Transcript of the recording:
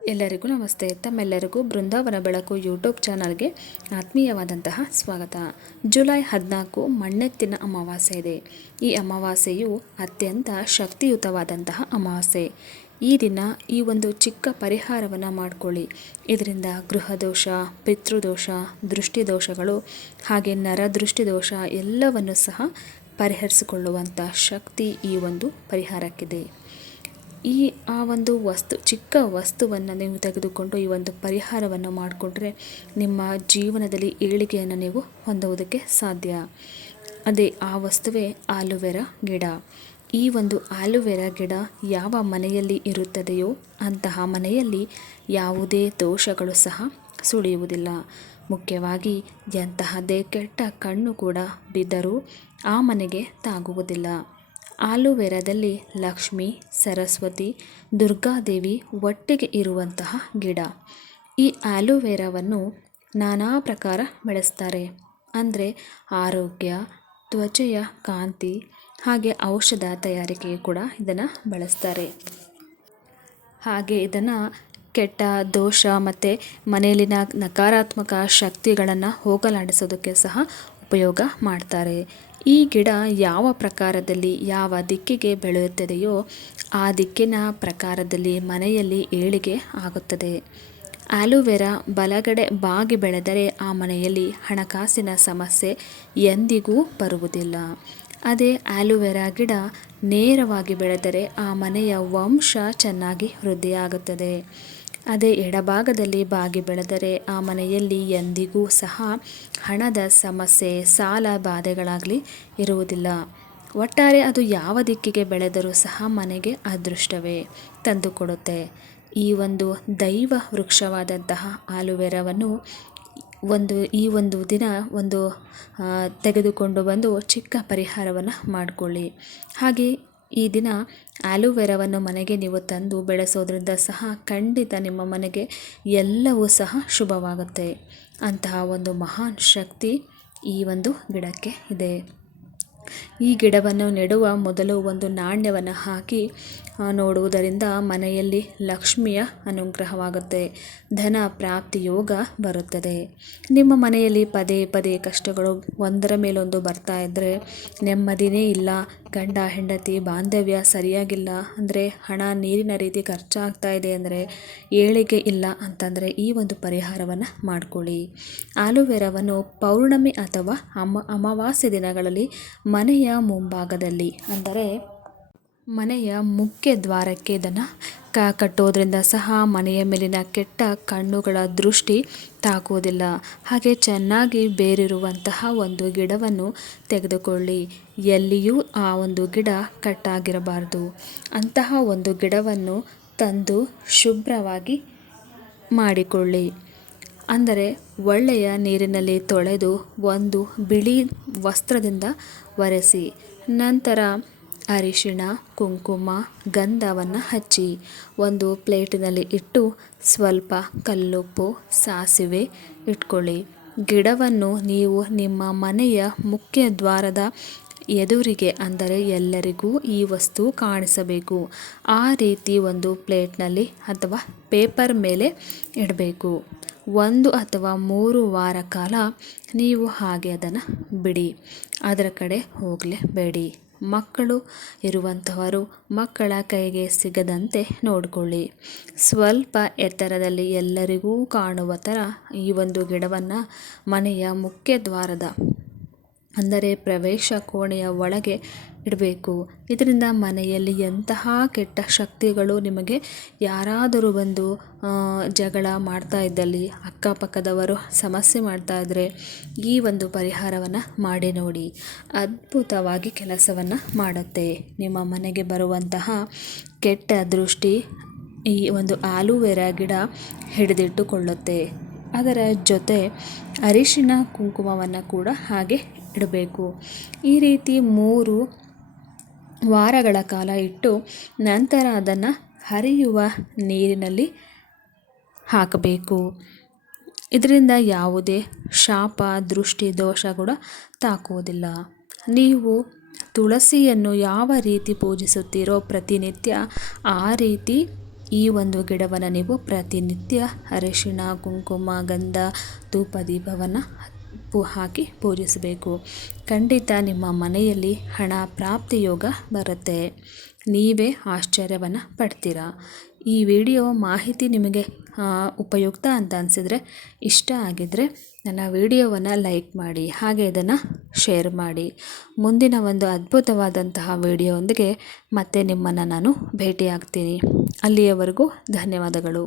ಎಲ್ಲರಿಗೂ ನಮಸ್ತೆ. ತಮ್ಮೆಲ್ಲರಿಗೂ ಬೃಂದಾವನ ಬೆಳಕು ಯೂಟ್ಯೂಬ್ ಚಾನಲ್ಗೆ ಆತ್ಮೀಯವಾದಂತಹ ಸ್ವಾಗತ. ಜುಲೈ 14 ಮಣ್ಣೆತ್ತಿನ ಅಮಾವಾಸ್ಯೆ ಇದೆ. ಈ ಅಮಾವಾಸ್ಯೆಯು ಅತ್ಯಂತ ಶಕ್ತಿಯುತವಾದಂತಹ ಅಮಾವಾಸ್ಯೆ. ಈ ದಿನ ಈ ಒಂದು ಚಿಕ್ಕ ಪರಿಹಾರವನ್ನು ಮಾಡಿಕೊಳ್ಳಿ. ಇದರಿಂದ ಗೃಹದೋಷ, ಪಿತೃದೋಷ, ದೃಷ್ಟಿದೋಷಗಳು ಹಾಗೆ ನರದೃಷ್ಟಿದೋಷ ಎಲ್ಲವನ್ನು ಸಹ ಪರಿಹರಿಸಿಕೊಳ್ಳುವಂಥ ಶಕ್ತಿ ಈ ಒಂದು ಪರಿಹಾರಕ್ಕಿದೆ. ಆ ಒಂದು ಚಿಕ್ಕ ವಸ್ತುವನ್ನು ನೀವು ತೆಗೆದುಕೊಂಡು ಈ ಒಂದು ಪರಿಹಾರವನ್ನು ಮಾಡಿಕೊಂಡ್ರೆ ನಿಮ್ಮ ಜೀವನದಲ್ಲಿ ಏಳಿಗೆಯನ್ನು ನೀವು ಹೊಂದುವುದಕ್ಕೆ ಸಾಧ್ಯ. ಅದೇ ಆ ವಸ್ತುವೇ ಆಲೋವೆರಾ ಗಿಡ. ಈ ಒಂದು ಆಲೋವೆರಾ ಗಿಡ ಯಾವ ಮನೆಯಲ್ಲಿ ಇರುತ್ತದೆಯೋ ಅಂತಹ ಮನೆಯಲ್ಲಿ ಯಾವುದೇ ದೋಷಗಳು ಸಹ ಸುಳಿಯುವುದಿಲ್ಲ. ಮುಖ್ಯವಾಗಿ ಎಂತಹದೇ ಕೆಟ್ಟ ಕಣ್ಣು ಕೂಡ ಬಿದ್ದರೂ ಆ ಮನೆಗೆ ತಾಗುವುದಿಲ್ಲ. ಆಲೋವೆರಾದಲ್ಲಿ ಲಕ್ಷ್ಮಿ, ಸರಸ್ವತಿ, ದುರ್ಗಾದೇವಿ ಒಟ್ಟಿಗೆ ಇರುವಂತಹ ಗಿಡ. ಈ ಆಲೋವೆರಾವನ್ನು ನಾನಾ ಪ್ರಕಾರ ಬೆಳೆಸ್ತಾರೆ. ಅಂದರೆ ಆರೋಗ್ಯ, ತ್ವಚೆಯ ಕಾಂತಿ ಹಾಗೆ ಔಷಧ ತಯಾರಿಕೆಗೆ ಕೂಡ ಇದನ್ನು ಬಳಸ್ತಾರೆ. ಹಾಗೆ ಇದನ್ನು ಕೆಟ್ಟ ದೋಷ ಮತ್ತು ಮನೆಯಲ್ಲಿನ ನಕಾರಾತ್ಮಕ ಶಕ್ತಿಗಳನ್ನು ಹೋಗಲಾಡಿಸೋದಕ್ಕೆ ಸಹ ಉಪಯೋಗ ಮಾಡ್ತಾರೆ. ಈ ಗಿಡ ಯಾವ ಪ್ರಕಾರದಲ್ಲಿ ಯಾವ ದಿಕ್ಕಿಗೆ ಬೆಳೆಯುತ್ತದೆಯೋ ಆ ದಿಕ್ಕಿನ ಪ್ರಕಾರದಲ್ಲಿ ಮನೆಯಲ್ಲಿ ಏಳಿಗೆ ಆಗುತ್ತದೆ. ಆಲೋವೆರಾ ಬಲಗಡೆ ಬಾಗಿ ಬೆಳೆದರೆ ಆ ಮನೆಯಲ್ಲಿ ಹಣಕಾಸಿನ ಸಮಸ್ಯೆ ಎಂದಿಗೂ ಬರುವುದಿಲ್ಲ. ಅದೇ ಆಲೋವೆರಾ ಗಿಡ ನೇರವಾಗಿ ಬೆಳೆದರೆ ಆ ಮನೆಯ ವಂಶ ಚೆನ್ನಾಗಿ ವೃದ್ಧಿಯಾಗುತ್ತದೆ. ಅದೇ ಎಡಭಾಗದಲ್ಲಿ ಬಾಗಿ ಬೆಳೆದರೆ ಆ ಮನೆಯಲ್ಲಿ ಎಂದಿಗೂ ಸಹ ಹಣದ ಸಮಸ್ಯೆ, ಸಾಲ ಬಾಧೆಗಳಾಗಲಿ ಇರುವುದಿಲ್ಲ. ಒಟ್ಟಾರೆ ಅದು ಯಾವ ದಿಕ್ಕಿಗೆ ಬೆಳೆದರೂ ಸಹ ಮನೆಗೆ ಅದೃಷ್ಟವೇ ತಂದುಕೊಡುತ್ತೆ. ಈ ಒಂದು ದೈವ ವೃಕ್ಷವಾದಂತಹ ಆಲೋವೆರಾವನ್ನು ಈ ಒಂದು ದಿನ ತೆಗೆದುಕೊಂಡು ಬಂದು ಚಿಕ್ಕ ಪರಿಹಾರವನ್ನು ಮಾಡಿಕೊಳ್ಳಿ. ಹಾಗೆ ಈ ದಿನ ಆಲೋವೆರಾವನ್ನು ಮನೆಗೆ ನೀವು ತಂದು ಬೆಳೆಸೋದ್ರಿಂದ ಸಹ ಖಂಡಿತ ನಿಮ್ಮ ಮನೆಗೆ ಎಲ್ಲವೂ ಸಹ ಶುಭವಾಗುತ್ತೆ. ಅಂತಹ ಒಂದು ಮಹಾನ್ ಶಕ್ತಿ ಈ ಒಂದು ಗಿಡಕ್ಕೆ ಇದೆ. ಈ ಗಿಡವನ್ನು ನೆಡುವ ಮೊದಲು ಒಂದು ನಾಣ್ಯವನ್ನು ಹಾಕಿ ನೋಡುವುದರಿಂದ ಮನೆಯಲ್ಲಿ ಲಕ್ಷ್ಮಿಯ ಅನುಗ್ರಹವಾಗುತ್ತೆ, ಧನ ಪ್ರಾಪ್ತಿ ಯೋಗ ಬರುತ್ತದೆ. ನಿಮ್ಮ ಮನೆಯಲ್ಲಿ ಪದೇ ಪದೇ ಕಷ್ಟಗಳು ಒಂದರ ಮೇಲೊಂದು ಬರ್ತಾ ಇದ್ದರೆ, ನೆಮ್ಮದಿನೇ ಇಲ್ಲ, ಗಂಡ ಹೆಂಡತಿ ಬಾಂಧವ್ಯ ಸರಿಯಾಗಿಲ್ಲ ಅಂದರೆ, ಹಣ ನೀರಿನ ರೀತಿ ಖರ್ಚಾಗ್ತಾ ಇದೆ ಅಂದರೆ, ಏಳಿಗೆ ಇಲ್ಲ ಅಂತಂದರೆ ಈ ಒಂದು ಪರಿಹಾರವನ್ನು ಮಾಡಿಕೊಳ್ಳಿ. ಆಲೋವೆರಾವನ್ನು ಪೌರ್ಣಮಿ ಅಥವಾ ಅಮಾವಾಸ್ಯೆ ದಿನಗಳಲ್ಲಿ ಮನೆಯ ಮುಂಭಾಗದಲ್ಲಿ ಅಂದರೆ ಮನೆಯ ಮುಖ್ಯ ದ್ವಾರಕ್ಕೆ ಇದನ್ನು ಕಟ್ಟೋದ್ರಿಂದ ಸಹ ಮನೆಯ ಮೇಲಿನ ಕೆಟ್ಟ ಕಣ್ಣುಗಳ ದೃಷ್ಟಿ ತಾಕುವುದಿಲ್ಲ. ಹಾಗೆ ಚೆನ್ನಾಗಿ ಬೇರಿರುವಂತಹ ಒಂದು ಗಿಡವನ್ನು ತೆಗೆದುಕೊಳ್ಳಿ. ಎಲ್ಲಿಯೂ ಆ ಒಂದು ಗಿಡ ಕಟ್ಟಾಗಿರಬಾರ್ದು. ಅಂತಹ ಒಂದು ಗಿಡವನ್ನು ತಂದು ಶುಭ್ರವಾಗಿ ಮಾಡಿಕೊಳ್ಳಿ. ಅಂದರೆ ಒಳ್ಳೆಯ ನೀರಿನಲ್ಲಿ ತೊಳೆದು ಒಂದು ಬಿಳಿ ವಸ್ತ್ರದಿಂದ ಒರೆಸಿ, ನಂತರ ಅರಿಶಿಣ, ಕುಂಕುಮ, ಗಂಧವನ್ನು ಹಚ್ಚಿ ಒಂದು ಪ್ಲೇಟಿನಲ್ಲಿ ಇಟ್ಟು ಸ್ವಲ್ಪ ಕಲ್ಲುಪ್ಪು, ಸಾಸಿವೆ ಇಟ್ಕೊಳ್ಳಿ. ಗಿಡವನ್ನು ನೀವು ನಿಮ್ಮ ಮನೆಯ ಮುಖ್ಯ ದ್ವಾರದ ಎದುರಿಗೆ, ಅಂದರೆ ಎಲ್ಲರಿಗೂ ಈ ವಸ್ತು ಕಾಣಿಸಬೇಕು, ಆ ರೀತಿ ಒಂದು ಪ್ಲೇಟ್ನಲ್ಲಿ ಅಥವಾ ಪೇಪರ್ ಮೇಲೆ ಇಡಬೇಕು. 1 ಅಥವಾ 3 ವಾರ ಕಾಲ ನೀವು ಹಾಗೆ ಅದನ್ನು ಬಿಡಿ. ಅದರ ಕಡೆ ಹೋಗಲೇಬೇಡಿ. ಮಕ್ಕಳು ಇರುವಂಥವರು ಮಕ್ಕಳ ಕೈಗೆ ಸಿಗದಂತೆ ನೋಡಿಕೊಳ್ಳಿ. ಸ್ವಲ್ಪ ಎತ್ತರದಲ್ಲಿ ಎಲ್ಲರಿಗೂ ಕಾಣುವ ಥರ ಈ ಒಂದು ಗಿಡವನ್ನು ಮನೆಯ ಮುಖ್ಯ ದ್ವಾರದ ಅಂದರೆ ಪ್ರವೇಶ ಕೋಣೆಯ ಒಳಗೆ ಇಡಬೇಕು. ಇದರಿಂದ ಮನೆಯಲ್ಲಿ ಎಂತಹ ಕೆಟ್ಟ ಶಕ್ತಿಗಳು, ನಿಮಗೆ ಯಾರಾದರೂ ಬಂದು ಜಗಳ ಮಾಡ್ತಾ ಇದ್ದಲ್ಲಿ, ಅಕ್ಕಪಕ್ಕದವರು ಸಮಸ್ಯೆ ಮಾಡ್ತಾ ಇದ್ದರೆ ಈ ಒಂದು ಪರಿಹಾರವನ್ನು ಮಾಡಿ ನೋಡಿ. ಅದ್ಭುತವಾಗಿ ಕೆಲಸವನ್ನು ಮಾಡುತ್ತೆ. ನಿಮ್ಮ ಮನೆಗೆ ಬರುವಂತಹ ಕೆಟ್ಟ ದೃಷ್ಟಿ ಈ ಒಂದು ಆಲೋವೆರಾ ಗಿಡ ಹಿಡಿದಿಟ್ಟುಕೊಳ್ಳುತ್ತೆ. ಅದರ ಜೊತೆ ಅರಿಶಿನ ಕುಂಕುಮವನ್ನು ಕೂಡ ಹಾಗೆ ಇಡಬೇಕು. ಈ ರೀತಿ 3 ವಾರಗಳ ಕಾಲ ಇಟ್ಟು ನಂತರ ಅದನ್ನು ಹರಿಯುವ ನೀರಿನಲ್ಲಿ ಹಾಕಬೇಕು. ಇದರಿಂದ ಯಾವುದೇ ಶಾಪ, ದೃಷ್ಟಿ, ದೋಷ ಕೂಡ ತಾಕುವುದಿಲ್ಲ. ನೀವು ತುಳಸಿಯನ್ನು ಯಾವ ರೀತಿ ಪೂಜಿಸುತ್ತೀರೋ ಪ್ರತಿನಿತ್ಯ ಆ ರೀತಿ ಈ ಒಂದು ಗಿಡವನ್ನು ನೀವು ಪ್ರತಿನಿತ್ಯ ಅರಿಶಿಣ, ಕುಂಕುಮ, ಗಂಧ, ಧೂಪ, ದೀಪವನ್ನು ಹಾಕಿ ಪೂಜಿಸಬೇಕು. ಖಂಡಿತ ನಿಮ್ಮ ಮನೆಯಲ್ಲಿ ಹಣ ಪ್ರಾಪ್ತಿ ಯೋಗ ಬರುತ್ತೆ. ನೀವೇ ಆಶ್ಚರ್ಯವನ್ನು ಪಡ್ತೀರಾ. ಈ ವಿಡಿಯೋ ಮಾಹಿತಿ ನಿಮಗೆ ಉಪಯುಕ್ತ ಅಂತ ಅನಿಸಿದರೆ, ಇಷ್ಟ ಆಗಿದ್ದರೆ ನನ್ನ ವಿಡಿಯೋವನ್ನು ಲೈಕ್ ಮಾಡಿ, ಹಾಗೆ ಇದನ್ನು ಶೇರ್ ಮಾಡಿ. ಮುಂದಿನ ಒಂದು ಅದ್ಭುತವಾದಂತಹ ವಿಡಿಯೋದೊಂದಿಗೆ ಮತ್ತೆ ನಿಮ್ಮನ್ನು ನಾನು ಭೇಟಿಯಾಗ್ತೀನಿ. ಅಲ್ಲಿಯವರೆಗೂ ಧನ್ಯವಾದಗಳು.